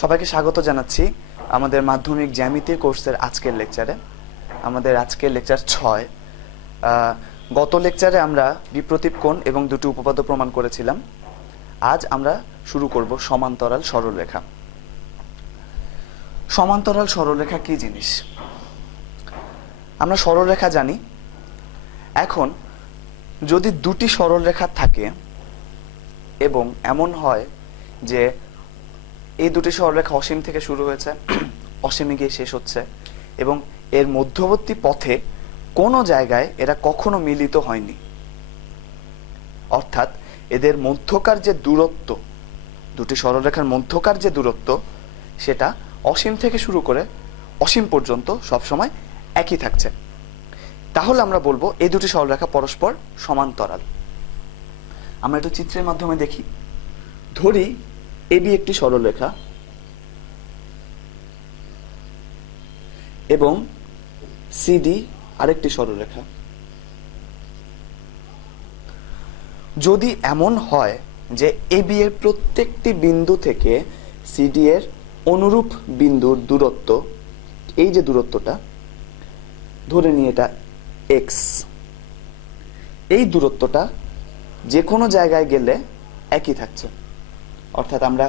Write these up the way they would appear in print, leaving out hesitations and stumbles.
সবাইকে স্বাগত জানাচ্ছি আমাদের মাধ্যমিক জ্যামিতি কোর্সের আজকের লেকচারে। আমাদের আজকের লেকচার 6। গত লেকচারে আমরা বিপ্রতীপ কোণ এবং দুটি উপপাদ্য প্রমাণ করেছিলাম। আজ আমরা শুরু করব সমান্তরাল সরলরেখা। সমান্তরাল সরলরেখা কি জিনিস? আমরা সরলরেখা জানি। এখন যদি দুটি সরলরেখা থাকে এবং এমন হয় যে এই দুটি সরলরেখা অসীম থেকে শুরু হয়েছে, অসীমে গিয়ে শেষ হচ্ছে এবং এর মধ্যবর্তী পথে কোনো জায়গায় এরা কখনো মিলিত হয়নি, অর্থাৎ এদের মধ্যকার যে দূরত্ব, দুটি সরলরেখার মধ্যকার যে দূরত্ব, সেটা অসীম থেকে শুরু করে অসীম পর্যন্ত সবসময় একই থাকছে, তাহলে আমরা বলবো এই দুটি সরলরেখা পরস্পর সমান্তরাল। আমরা একটু চিত্রের মাধ্যমে দেখি। ধরি এবি একটি সরলরেখা এবং সিডি আরেকটি সরলরেখা। যদি এমন হয় যে এবি এর প্রত্যেকটি বিন্দু থেকে সিডি এর অনুরূপ বিন্দুর দূরত্ব, এই যে দূরত্বটা, ধরে নিই এটা এক্স, এই দূরত্বটা যে কোনো জায়গায় গেলে একই থাকছে, অর্থাৎ আমরা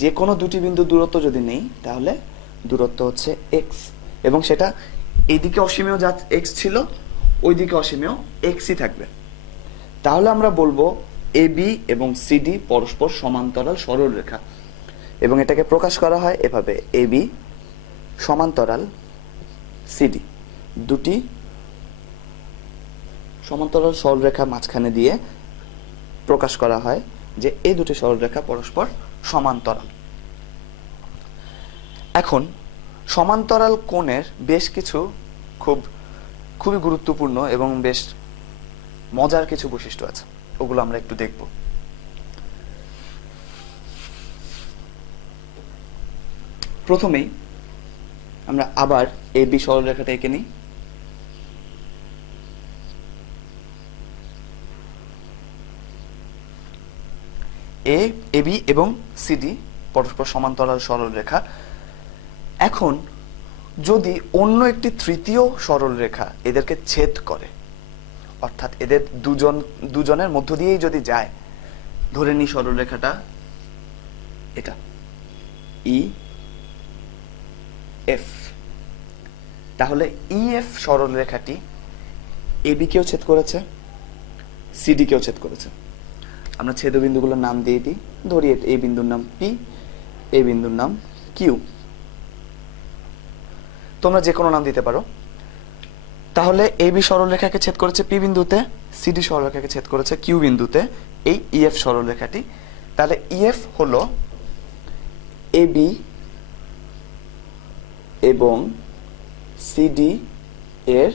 যে কোনো দুটি বিন্দু দূরত্ব যদি নেই তাহলে দূরত্ব হচ্ছে এক্স, এবং সেটা এইদিকে অসীমেও যা এক্স ছিল ওইদিকে অসীমেও এক্সই থাকবে। তাহলে আমরা বলবো এবি এবং সিডি পরস্পর সমান্তরাল সরলরেখা, এবং এটাকে প্রকাশ করা হয় এভাবে: এবি সমান্তরাল সিডি। দুটি সমান্তরাল সরলরেখা মাঝখানে দিয়ে প্রকাশ করা হয় যে এই দুটি সরলরেখা পরস্পর সমান্তরাল। এখন সমান্তরাল কোণের বেশ কিছু খুবই গুরুত্বপূর্ণ এবং বেশ মজার কিছু বৈশিষ্ট্য আছে, ওগুলো আমরা একটু দেখব। প্রথমেই আমরা আবার এবি সরলরেখাটা এঁকে নিই। এবি এবং সিডি পরস্পর সমান্তরাল সরলরেখা। এখন যদি অন্য একটি তৃতীয় সরলরেখা এদেরকে ছেদ করে, অর্থাৎ এদের দুজনের মধ্য দিয়েই যদি যায়, ধরে নিই সরলরেখাটা এটা ই এফ, তাহলে ই এফ সরলরেখাটি এবি কেও ছেদ করেছে, সিডি কেও ছেদ করেছে। আমরা ছেদবিন্দুগুলোর নাম দিয়ে দিই। ধরি এই বিন্দুর নাম পি, এই বিন্দুর নাম কিউ, তোমরা যে কোনো নাম দিতে পারো। তাহলে এবি সরলরেখাকে ছেদ করেছে পি বিন্দুতে, সিডি সরলরেখাকে ছেদ করেছে কিউ বিন্দুতে এই ইএফ সরলরেখাটি। তাহলে ইএফ হলো এবি এবং সিডি এর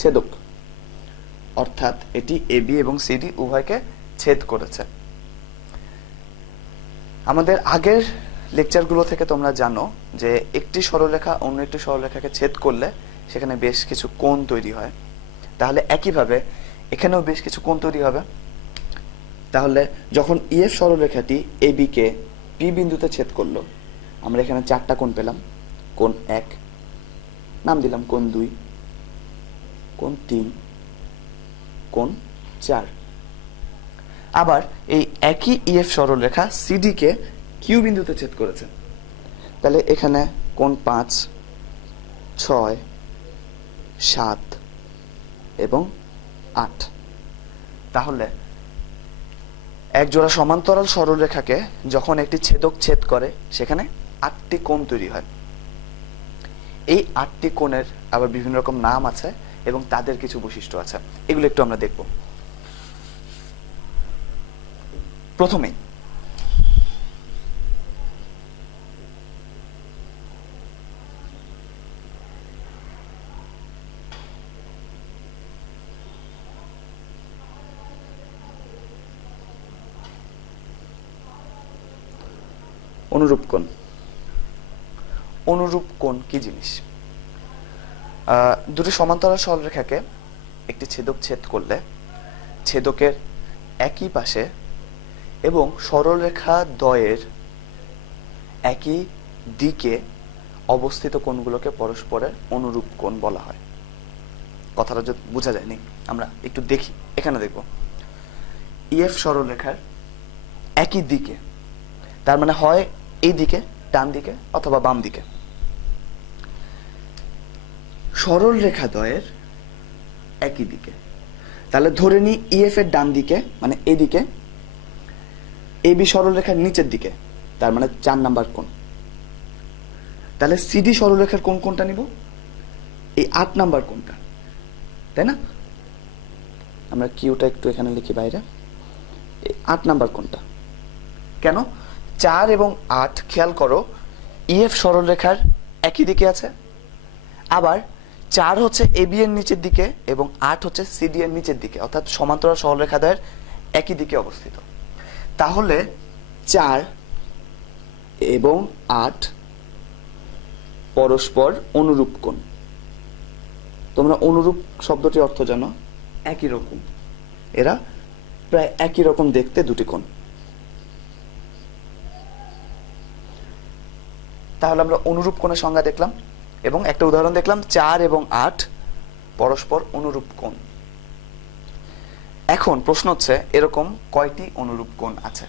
ছেদক, অর্থাৎ এটি এবি এবং সিডি উভয়কে ছেদ করেছে। আমাদের আগের লেকচারগুলো থেকে তোমরা জানো যে একটি সরলরেখা অন্য একটি সরলরেখাকে ছেদ করলে সেখানে বেশ কিছু কোণ তৈরি হয়। তাহলে একইভাবে এখানেও বেশ কিছু কোণ তৈরি হবে। তাহলে যখন ইএফ সরলরেখাটি এবি কে পি বিন্দুতে ছেদ করলো, আমরা এখানে 4টা কোণ পেলাম। কোণ 1 নাম দিলাম, কোণ 2, কোণ 3, কোণ 4। আবার এই একই ইএফ সরলরেখা সিডি কে কিউ বিন্দুতে ছেদ করেছে, তাহলে এখানে কোণ 5, 6, 7 এবং 8। তাহলে একজোড়া সমান্তরাল সরলরেখাকে যখন একটি ছেদক ছেদ করে সেখানে 8টি কোণ তৈরি হয়। এই 8টি কোণের আবার বিভিন্ন রকম নাম আছে এবং তাদের কিছু বৈশিষ্ট্য আছে, এগুলো একটু আমরা দেখব। প্রথমে অনুরূপ কোণ। অনুরূপ কোণ কি জিনিস? দুটি সমান্তরাল সরলরেখাকে একটি ছেদক ছেদ করলে ছেদকের একই পাশে এবং সরলরেখা দ্বয়ের একই দিকে অবস্থিত কোণগুলোকে পরস্পরের অনুরূপ কোণ বলা হয়। কথাটা যদি বোঝা যায়নি, আমরা একটু দেখি। এখানে দেখব ইএফ সরলরেখার একই দিকে, তার মানে হয় এই দিকে, ডান দিকে অথবা বাম দিকে। সরলরেখা দ্বয়ের একই দিকে, তাহলে ধরে নিই ইএফ এর ডান দিকে মানে এদিকে, এবি সরলরেখার নিচের দিকে, তার মানে 4 নাম্বার কোণ। তাহলে সিডি সরলরেখার কোন কোণটা নিব? এই 8 নাম্বার কোণটা, তাই না? আমরা কিউটা একটু এখানে লিখি বাইরে। এই 8 নাম্বার কোণটা কেন? 4 এবং 8 খেয়াল করো, ইএফ সরলরেখার একই দিকে আছে, আবার 4 হচ্ছে এবি এর নিচের দিকে এবং 8 হচ্ছে সিডি এর নিচের দিকে, অর্থাৎ সমান্তরাল সরলরেখা দ্বয়ের একই দিকে অবস্থিত। তাহলে 4 এবং 8 পরস্পর অনুরূপ কোণ। তোমরা অনুরূপ শব্দটির অর্থ জানো, একই রকম। এরা প্রায় একই রকম দেখতে দুটি কোণ। তাহলে আমরা অনুরূপ কোণের সংজ্ঞা দেখলাম এবং একটা উদাহরণ দেখলাম, 4 এবং 8 পরস্পর অনুরূপ কোণ। এখন প্রশ্ন হচ্ছে, এরকম কয়টি অনুরূপ কোণ আছে?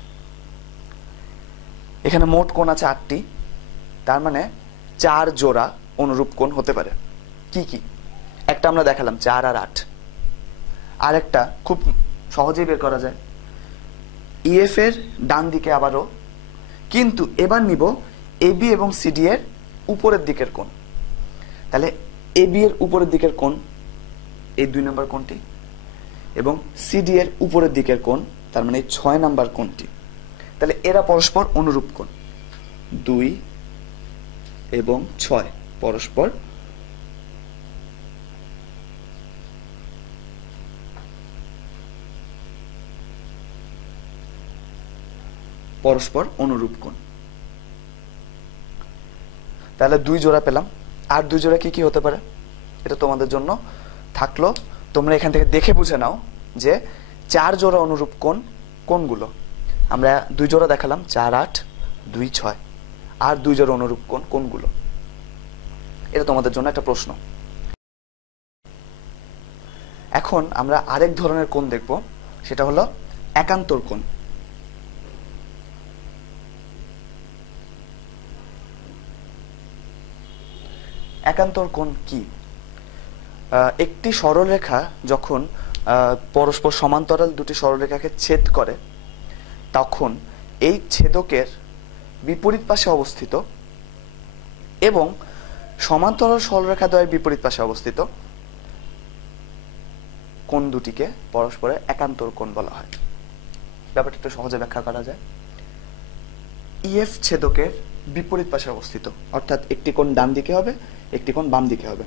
এখানে মোট কোণ আছে 8টি, তার মানে 4 জোড়া অনুরূপ কোণ হতে পারে। কি কি? একটা আমরা দেখালাম 4 আর 8, আর একটা খুব সহজেই বের করা যায়, ইএফ এর ডান দিকে আবারও, কিন্তু এবার নিব এবি এবং সিডি এর উপরের দিকের কোণ। তাহলে এবি এর উপরের দিকের কোণ এই 2 নম্বর কোণটি, এবং সিডি এর উপরের দিকের কোণ, তার মানে 6 নাম্বার কোণটি। তাহলে এরা পরস্পর অনুরূপ কোণ। 2 এবং 6 পরস্পর অনুরূপ কোণ। তাহলে 2 জোড়া পেলাম, আর 2 জোড়া কি কি হতে পারে এটা তোমাদের জন্য থাকলো। তোমরা এখান থেকে দেখে বুঝে নাও যে 4 জোড়া অনুরূপ কোণ কোনগুলো। আমরা 2 জোড়া দেখালাম, 4 8 2 6, আর 2 জোড়া অনুরূপ কোণ কোনগুলো, এটা তোমাদের জন্য একটা প্রশ্ন। এখন আমরা আরেক ধরনের কোণ দেখব, সেটা হলো একান্তর কোণ। একান্তর কোণ কি? একটি সরলরেখা যখন পরস্পর সমান্তরাল দুটি সরলরেখাকে ছেদ করে, তখন এই ছেদকের বিপরীত পাশে অবস্থিত এবং সমান্তরাল সরলরেখা দ্বয়ের বিপরীত পাশে অবস্থিত কোণ দুটিকে পরস্পরের একান্তর কোণ বলা হয়। ব্যাপারটা একটু সহজে ব্যাখ্যা করা যায়। ইএফ ছেদকের বিপরীত পাশে অবস্থিত, অর্থাৎ একটি কোণ ডান দিকে হবে, একটি কোণ বাম দিকে হবে,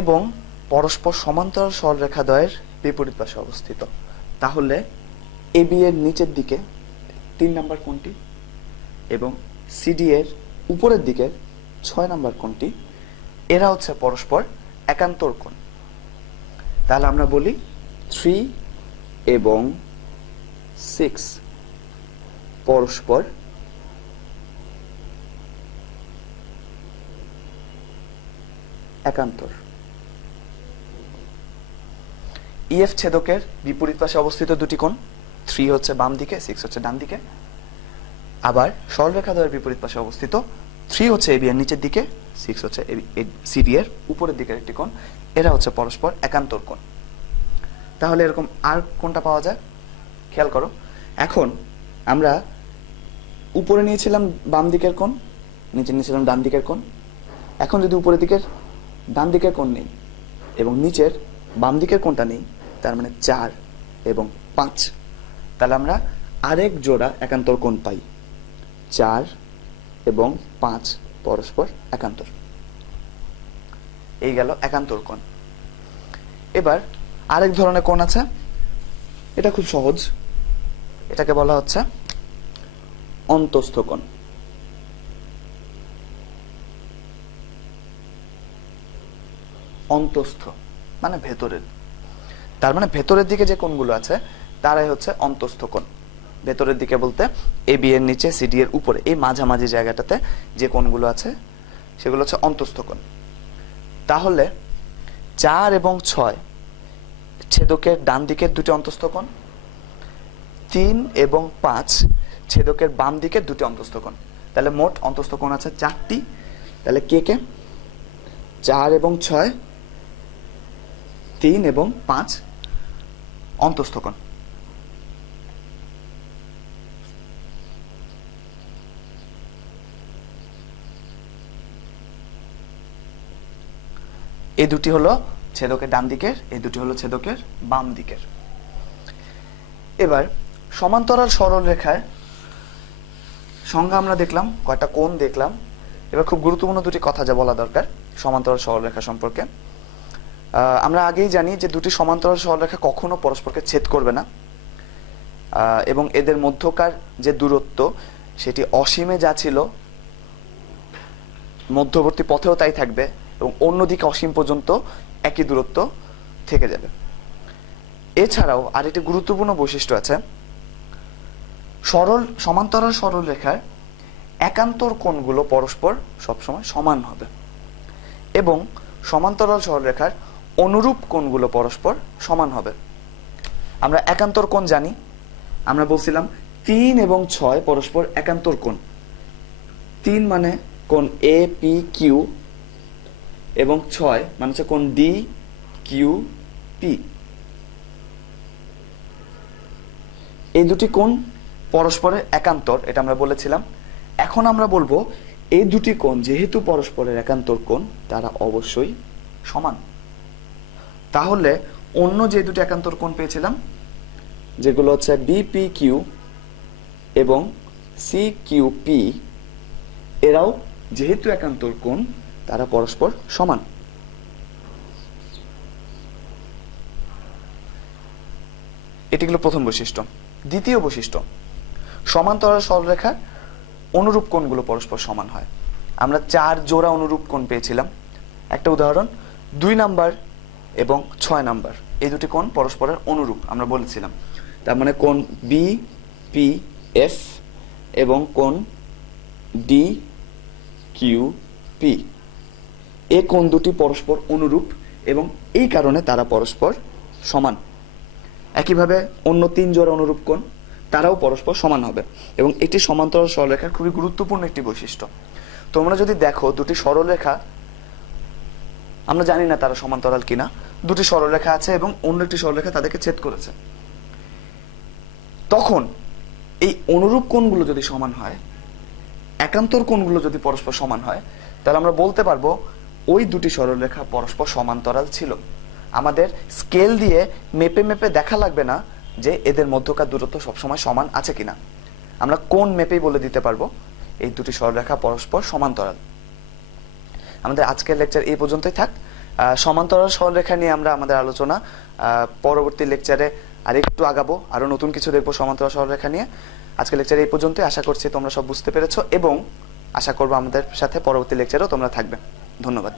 এবং পরস্পর সমান্তরাল সরলরেখা দ্বয়ের বিপরীত পাশে অবস্থিত। তাহলে এবি এর নিচের দিকে 3 নাম্বার কোণটি এবং সিডি এর উপরের দিকে 6 নাম্বার কোণটি, এরা হচ্ছে পরস্পর একান্তর কোণ। তাহলে আমরা বলি 3 এবং 6 পরস্পর একান্তর। ইএফ ছেদকের বিপরীত পাশে অবস্থিত দুটি কোণ, 3 হচ্ছে বাম দিকে, 6 হচ্ছে ডান দিকে। আবার সরলরেখা দ্বয়ের বিপরীত পাশে অবস্থিত, 3 হচ্ছে এবি এর নিচের দিকে, 6 হচ্ছে সিডি এর উপরের দিকের একটি কোণ, এরা হচ্ছে পরস্পর একান্তর কোণ। তাহলে এরকম আর কোনটা পাওয়া যায় খেয়াল করো। এখন আমরা উপরে নিয়েছিলাম বাম দিকের কোণ, নিচে নিয়েছিলাম ডান দিকের কোণ। এখন যদি উপরের দিকের ডান দিকের কোণ নেই এবং নিচের বাম দিকের কোণটা নেই, তার মানে 4 এবং 5, তাহলে আমরা আরেক জোড়া একান্তর কোণ পাই, 4 এবং 5 পরস্পর একান্তর। এই গেল একান্তর কোণ। এবার আরেক ধরনের কোণ আছে, এটা খুব সহজ, এটাকে বলা হচ্ছে অন্তস্থ কোণ। অন্তস্থ মানে ভেতরের, তার মানে ভেতরের দিকে যে কোণগুলো আছে তারাই হচ্ছে অন্তস্থ কোণ। ভেতরের দিকে বলতে এবি এর নিচে সিডি এর উপরে এই মাঝামাঝি জায়গাটাতে যে কোণগুলো আছে সেগুলো হচ্ছে অন্তস্থ কোণ। তাহলে 4 এবং 6 ছেদকের ডান দিকের দুটি অন্তস্থ কোণ, 3 এবং 5 ছেদকের বাম দিকের দুটি অন্তস্থ কোণ। তাহলে মোট অন্তস্থ কোণ আছে 4টি। তাহলে কে কে? 4 এবং 6, 3 এবং 5 অন্তস্থ কোণ। এই দুটি হলো ছেদকের ডান দিকের, এই দুটি হলো ছেদকের বাম দিকের। এবার সমান্তরাল সরল রেখায় সংজ্ঞা আমরা দেখলাম, কয়টা কোণ দেখলাম। এবার খুব গুরুত্বপূর্ণ দুটি কথা যা বলা দরকার সমান্তরাল সরল রেখা সম্পর্কে। আমরা আগেই জানি যে দুটি সমান্তরাল সরল রেখা কখনো পরস্পরকে ছেদ করবে না, এবং এদের মধ্যকার যে দূরত্ব সেটি অসীমে যা ছিল মধ্যবর্তী পথেও তাই থাকবে, এবং অন্যদিকে অসীম পর্যন্ত একই দূরত্ব থেকে যাবে। এছাড়াও আরেকটি গুরুত্বপূর্ণ বৈশিষ্ট্য আছে, সমান্তরাল সরল রেখার একান্তর কোণগুলো পরস্পর সবসময় সমান হবে, এবং সমান্তরাল সরল রেখার অনুরূপ কোণগুলো পরস্পর সমান হবে। আমরা একান্তর কোণ জানি, আমরা বলছিলাম 3 এবং 6 পরস্পর একান্তর কোণ। 3 মানে কোণ এ পি কিউ, এবং 6 মানে হচ্ছে কোণ ডি কিউ পি। এই দুটি কোণ পরস্পরের একান্তর, এটা আমরা বলেছিলাম। এখন আমরা বলবো এই দুটি কোণ যেহেতু পরস্পরের একান্তর কোণ তারা অবশ্যই সমান। তাহলে অন্য যে দুটি একান্তর কোণ পেয়েছিলাম যেগুলো হচ্ছে বিপি কিউ এবং সি কিউ পি, এরাও যেহেতু একান্তর কোণ তারা পরস্পর সমান। এটি হলো প্রথম বৈশিষ্ট্য। দ্বিতীয় বৈশিষ্ট্য, সমান্তরাল সরলরেখার অনুরূপ কোণগুলো পরস্পর সমান হয়। আমরা 4 জোড়া অনুরূপ কোণ পেয়েছিলাম। একটা উদাহরণ, 2 নাম্বার এবং 6 নাম্বার, এই দুটি কোণ পরস্পরের অনুরূপ আমরা বলেছিলাম। তার মানে কোণ বি পি এফ এবং কোণ ডি কিউ পি, এই কোণ দুটি পরস্পর অনুরূপ এবং এই কারণে তারা পরস্পর সমান। একইভাবে অন্য 3 জোড়া অনুরূপ কোণ তারাও পরস্পর সমান হবে, এবং এটি সমান্তরাল সরলরেখার খুবই গুরুত্বপূর্ণ একটি বৈশিষ্ট্য। তোমরা যদি দেখো দুটি সরলরেখা, আমরা জানি না তারা সমান্তরাল কিনা, দুটি সরলরেখা আছে এবং অন্য একটি সরলরেখা তাদেরকে ছেদ করেছে, তখন এই অনুরূপ কোণগুলো যদি সমান হয়, একান্তর কোণগুলো যদি পরস্পর সমান হয়, তাহলে আমরা বলতে পারবো ওই দুটি সরলরেখা পরস্পর সমান্তরাল ছিল। আমাদের স্কেল দিয়ে মেপে মেপে দেখা লাগবে না যে এদের মধ্যকার দূরত্ব সবসময় সমান আছে কিনা, আমরা কোণ মেপেই বলে দিতে পারবো এই দুটি সরলরেখা পরস্পর সমান্তরাল। আমাদের আজকের লেকচার এই পর্যন্তই থাক। সমান্তরাল সরলরেখা নিয়ে আমরা আমাদের আলোচনা পরবর্তী লেকচারে আর একটু আগাবো, আরো নতুন কিছু দেখবো সমান্তরাল সরলরেখা নিয়ে। আজকের লেকচারে এই পর্যন্তই। আশা করছি তোমরা সব বুঝতে পেরেছো, এবং আশা করবো আমাদের সাথে পরবর্তী লেকচারেও তোমরা থাকবে। ধন্যবাদ।